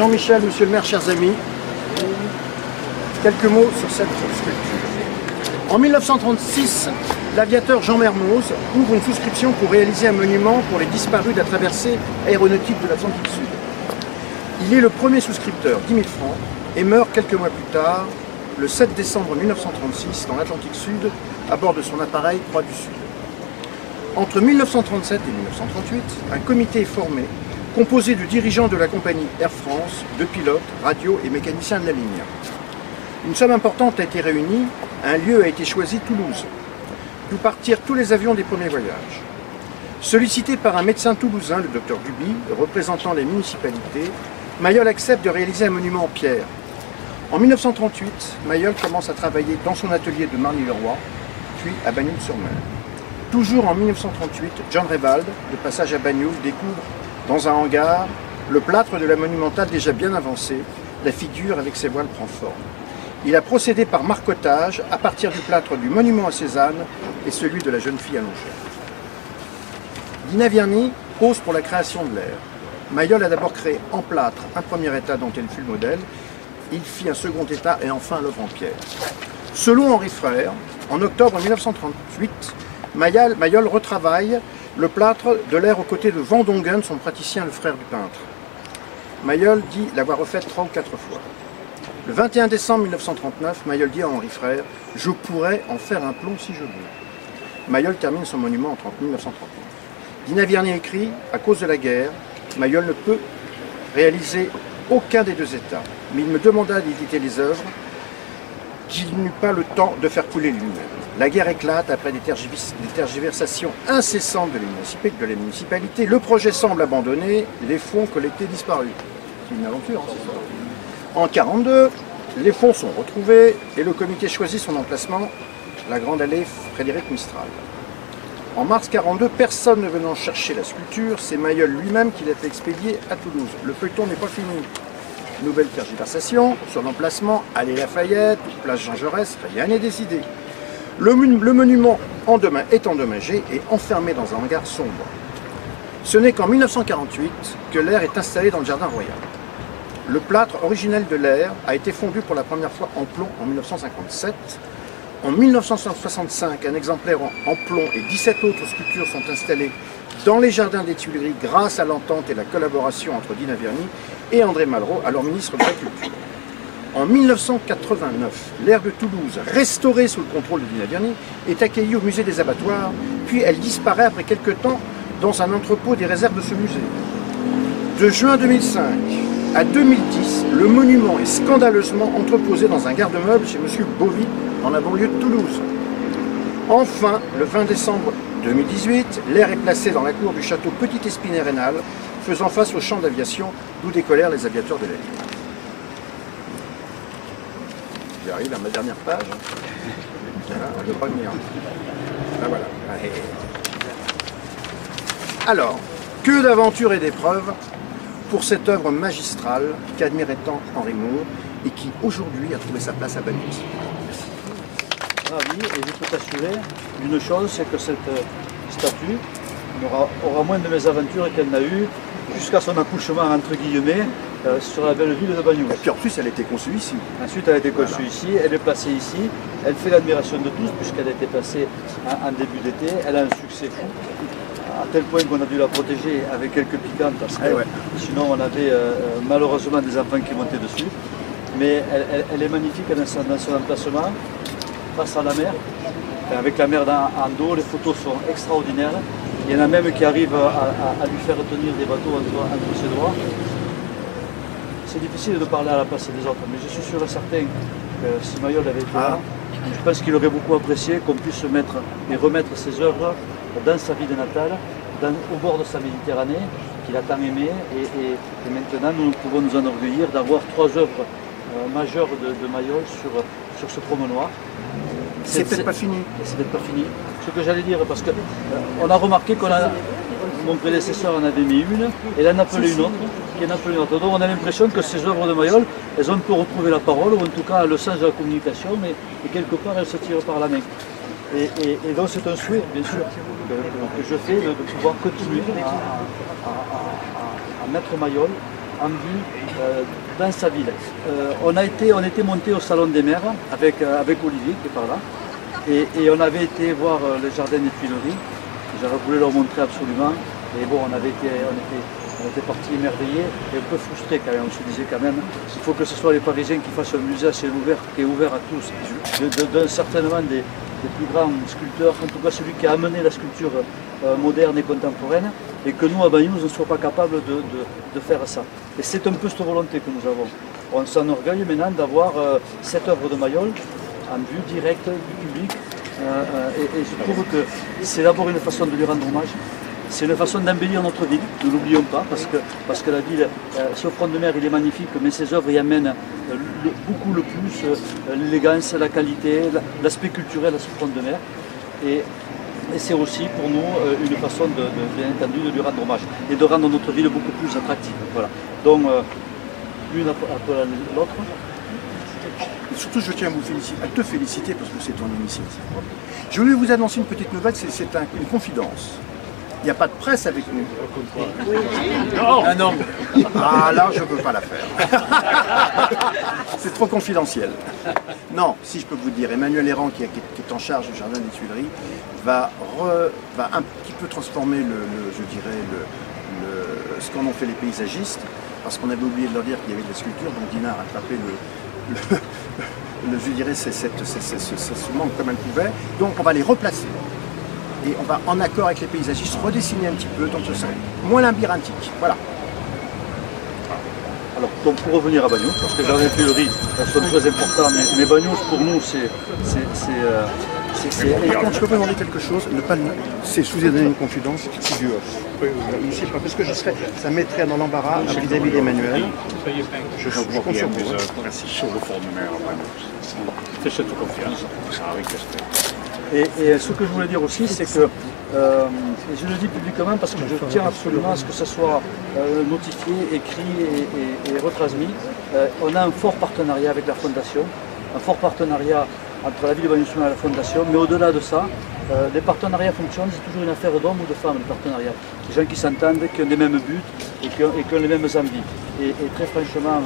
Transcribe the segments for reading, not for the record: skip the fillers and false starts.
Jean-Michel, monsieur le maire, chers amis, quelques mots sur cette sculpture. En 1936, l'aviateur Jean Mermoz ouvre une souscription pour réaliser un monument pour les disparus de la traversée aéronautique de l'Atlantique Sud. Il est le premier souscripteur, 10 000 francs, et meurt quelques mois plus tard, le 7 décembre 1936, dans l'Atlantique Sud, à bord de son appareil Croix du Sud. Entre 1937 et 1938, un comité est formé, composé de dirigeants de la compagnie Air France, de pilotes, radio et mécaniciens de la ligne. Une somme importante a été réunie, un lieu a été choisi, Toulouse, d'où partirent tous les avions des premiers voyages. Sollicité par un médecin toulousain, le docteur Duby, représentant les municipalités, Mayol accepte de réaliser un monument en pierre. En 1938, Mayol commence à travailler dans son atelier de Marny-le-Roi, puis à Bagnoul-sur-Mer. Toujours en 1938, John Revald, de passage à Bagnoul, découvre dans un hangar le plâtre de la monumentale déjà bien avancée. La figure avec ses voiles prend forme. Il a procédé par marcotage à partir du plâtre du monument à Cézanne et celui de la jeune fille allongée. Dina Vierny pose pour la création de l'air. Mayol a d'abord créé en plâtre un premier état dont elle fut le modèle. Il fit un second état et enfin l'œuvre en pierre. Selon Henri Frère, en octobre 1938, Mayol retravaille le plâtre de l'air aux côtés de Vandongen, son praticien, le frère du peintre. Mayol dit l'avoir refaite 3 ou 4 fois. Le 21 décembre 1939, Mayol dit à Henri Frère « Je pourrais en faire un plomb si je veux ». Mayol termine son monument en 1939. Dina Vierny écrit « À cause de la guerre, Mayol ne peut réaliser aucun des deux états, mais il me demanda d'éditer les œuvres qu'il n'eut pas le temps de faire couler lui-même. La guerre éclate après des tergiversations incessantes de la municipalité. Le projet semble abandonné, les fonds collectés disparus. C'est une aventure, hein, c'est ça. En 1942, les fonds sont retrouvés et le comité choisit son emplacement, la Grande Allée Frédéric Mistral. En mars 1942, personne ne venant chercher la sculpture, c'est Mayol lui-même qui l'a fait expédier à Toulouse. Le feuilleton n'est pas fini. Nouvelle tergiversation sur l'emplacement, allée Lafayette, place Jean Jaurès, rien n'est décidé. Le monument est endommagé et enfermé dans un hangar sombre. Ce n'est qu'en 1948 que l'air est installé dans le jardin royal. Le plâtre originel de l'air a été fondu pour la première fois en plomb en 1957. En 1965, un exemplaire en plomb et 17 autres sculptures sont installées dans les jardins des Tuileries grâce à l'entente et la collaboration entre Dina Vierny et André Malraux, alors ministre de la Culture. En 1989, l'aire de Toulouse, restaurée sous le contrôle de Dina Vierny, est accueillie au musée des abattoirs, puis elle disparaît après quelques temps dans un entrepôt des réserves de ce musée. De juin 2005 à 2010, le monument est scandaleusement entreposé dans un garde-meuble chez M. Bovy, dans la banlieue de Toulouse. Enfin, le 20 décembre 2018, l'air est placé dans la cour du château Petit Épinay-Rénal, faisant face au champ d'aviation d'où décollèrent les aviateurs de la ligne. J'arrive à ma dernière page. Voilà, on ne peut pas venir. Ah, voilà. Alors, que d'aventures et d'épreuves pour cette œuvre magistrale qu'admirait tant Henri Moore et qui aujourd'hui a trouvé sa place à Bagnoul. Ravi, et je peux t'assurer d'une chose, c'est que cette statue aura moins de mésaventures qu'elle n'a eu jusqu'à son accouchement, entre guillemets, sur la belle ville de Bagnoul. Et puis en plus, elle a été conçue ici. Ensuite, elle a été conçue ici, elle est placée ici, elle fait l'admiration de tous puisqu'elle a été placée en début d'été, elle a un succès fou, à tel point qu'on a dû la protéger avec quelques piquantes parce que sinon on avait malheureusement des enfants qui montaient dessus. Mais elle est magnifique dans son emplacement, face à la mer, avec la mer en dos, les photos sont extraordinaires. Il y en a même qui arrivent à lui faire tenir des bateaux entre ses doigts. C'est difficile de parler à la place des autres, mais je suis sûr et certain que si Mayol avait été là, je pense qu'il aurait beaucoup apprécié qu'on puisse mettre et remettre ses œuvres dans sa ville natale, au bord de sa Méditerranée, qu'il a tant aimé. Et maintenant, nous pouvons nous enorgueillir d'avoir 3 œuvres majeures de Mayol sur ce promenoir. C'est peut-être pas fini. C'est peut-être pas fini. Ce que j'allais dire, parce que on a remarqué mon prédécesseur en avait mis une, et là en a appelé une autre, qui en a appelé une autre. Donc on a l'impression que ces œuvres de Mayol, elles ont un peu retrouvé la parole, ou en tout cas le sens de la communication, mais quelque part elles se tirent par la main. Et donc c'est un souhait, bien sûr, que je fais de pouvoir continuer à mettre Mayol en vue dans sa ville. On était monté au Salon des Maires avec Olivier qui est par là, et on avait été voir le jardin des Tuileries. J'aurais voulu leur montrer absolument, et bon, on était partis émerveillés et un peu frustrés quand même. On se disait quand même, il faut que ce soit les Parisiens qui fassent un musée à ciel ouvert, qui est ouvert à tous, certainement des plus grands sculpteurs, en tout cas celui qui a amené la sculpture moderne et contemporaine, et que nous à Bagnols ne soyons pas capables de faire ça. Et c'est un peu cette volonté que nous avons. On s'enorgueille maintenant d'avoir cette œuvre de Mayol en vue directe du public, et je trouve que c'est d'abord une façon de lui rendre hommage. C'est une façon d'embellir notre ville, ne l'oublions pas, parce que la ville, ce front de mer il est magnifique, mais ses œuvres y amènent beaucoup le plus, l'élégance, la qualité, l'aspect culturel à ce front de mer. Et c'est aussi pour nous une façon, bien entendu, de lui rendre hommage et de rendre notre ville beaucoup plus attractive. Voilà. Donc, l'une après l'autre. Surtout, je tiens à te féliciter parce que c'est ton initiative. Je voulais vous annoncer une petite nouvelle, c'est une confidence. Il n'y a pas de presse avec nous. Ah non. Ah là, je ne peux pas la faire. C'est trop confidentiel. Non, si je peux vous dire, Emmanuel Errand, qui est en charge du Jardin des Tuileries, va un petit peu transformer ce qu'en ont fait les paysagistes, parce qu'on avait oublié de leur dire qu'il y avait des sculptures, donc Dina a rattrapé je dirais, ce manque comme elle pouvait. Donc on va les replacer. Et on va, en accord avec les paysagistes, redessiner un petit peu, donc ce serait moins labyrinthique. Voilà. Alors, donc pour revenir à Bagnols, parce que les jardins des Tuileries sont très importants, mais Bagnols pour nous c'est... Quand je peux vous demander quelque chose, c'est sous donner une confidence, c'est du off. Parce que ça mettrait dans l'embarras vis-à-vis d'Emmanuel. Je confirme sur le fond de mer à Bagnols. Fais cette confiance, ça avec respect. Et ce que je voulais dire aussi, c'est que, et je le dis publiquement parce que je tiens absolument à ce que ce soit notifié, écrit et retransmis, on a un fort partenariat avec la Fondation, un fort partenariat entre la ville de Bagnols et la Fondation, mais au-delà de ça, les partenariats fonctionnent, c'est toujours une affaire d'hommes ou de femmes, les partenariats. Des gens qui s'entendent, qui ont les mêmes buts et qui ont les mêmes envies. Et très franchement,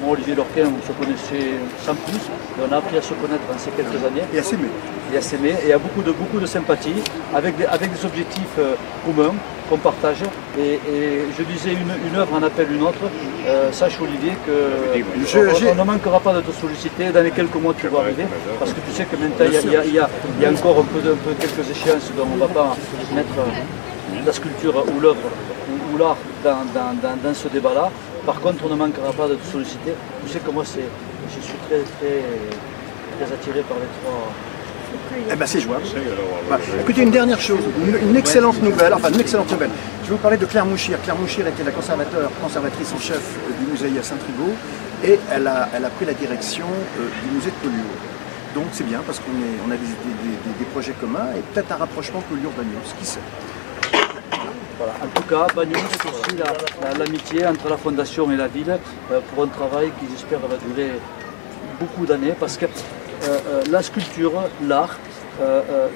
moi, Olivier Lorquin, on se connaissait sans plus, et on a appris à se connaître dans ces quelques années. Et à s'aimer. Et à s'aimer, et à beaucoup de sympathie, avec des objectifs communs qu'on partage. Et je disais, une œuvre en appelle une autre. Sache Olivier qu'on ne manquera pas de te solliciter dans les quelques mois qui vont arriver, parce que tu sais que maintenant il y a encore quelques échéances dont on ne va pas mettre la sculpture ou l'œuvre ou l'art dans ce débat-là. Par contre, on ne manquera pas de te solliciter. Tu sais que moi, je suis très attiré par les trois. Eh ben c'est jouable. Bah, écoutez, une dernière chose, une excellente nouvelle, Je vais vous parler de Claire Mouchir. Claire Mouchir était la conservatrice en chef du musée à Saint-Trigaud et elle a pris la direction du musée de Collioure. Donc c'est bien parce qu'on a des projets communs et peut-être un rapprochement Collioure-Bagnols, qui sait. Voilà. En tout cas, Bagnols, c'est aussi l'amitié entre la Fondation et la ville pour un travail qui, j'espère, va durer beaucoup d'années parce que la sculpture, l'art,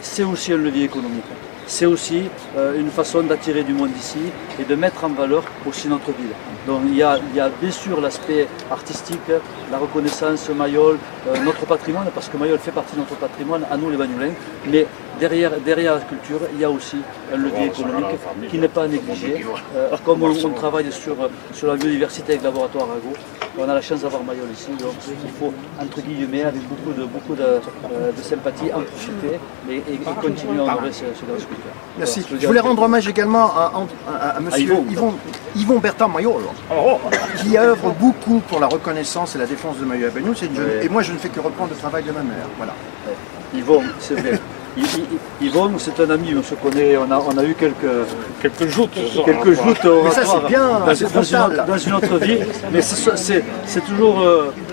c'est aussi un levier économique. C'est aussi une façon d'attirer du monde ici et de mettre en valeur aussi notre ville. Donc il y a bien sûr l'aspect artistique, la reconnaissance Mayol, notre patrimoine, parce que Mayol fait partie de notre patrimoine, à nous les Bagnolins, mais derrière la culture, il y a aussi un levier économique qui n'est pas négligé. Comme on travaille sur la biodiversité avec le laboratoire Arago, on a la chance d'avoir Mayol ici, donc il faut, entre guillemets, avec beaucoup de sympathie, en profiter et continuer à honorer ce grand sculpteur. Merci. Je voulais rendre hommage également à monsieur Yvon Bertin Mayol, qui œuvre beaucoup pour la reconnaissance et la défense de Mayol à Bagnols. Et moi, je ne fais que reprendre le travail de ma mère. Voilà. Yvon, c'est vrai. Yvon, c'est un ami, on se connaît, on a eu quelques joutes mais ça, c'est bien, dans une autre vie, mais c'est toujours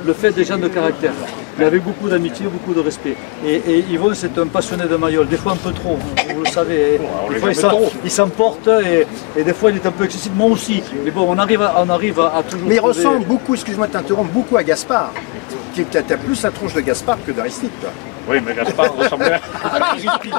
le fait des gens de caractère, mais avec beaucoup d'amitié, beaucoup de respect. Et Yvon, c'est un passionné de Mayol, des fois un peu trop, vous le savez, des fois il s'emporte et des fois il est un peu excessif, moi aussi, mais bon, on arrive à toujours... Mais il ressemble beaucoup, excuse-moi de t'interrompre, beaucoup à Gaspard. Tu as plus la tronche de Gaspard que d'Aristide, toi. Oui, mais Gaspard ressemblait à Aristide.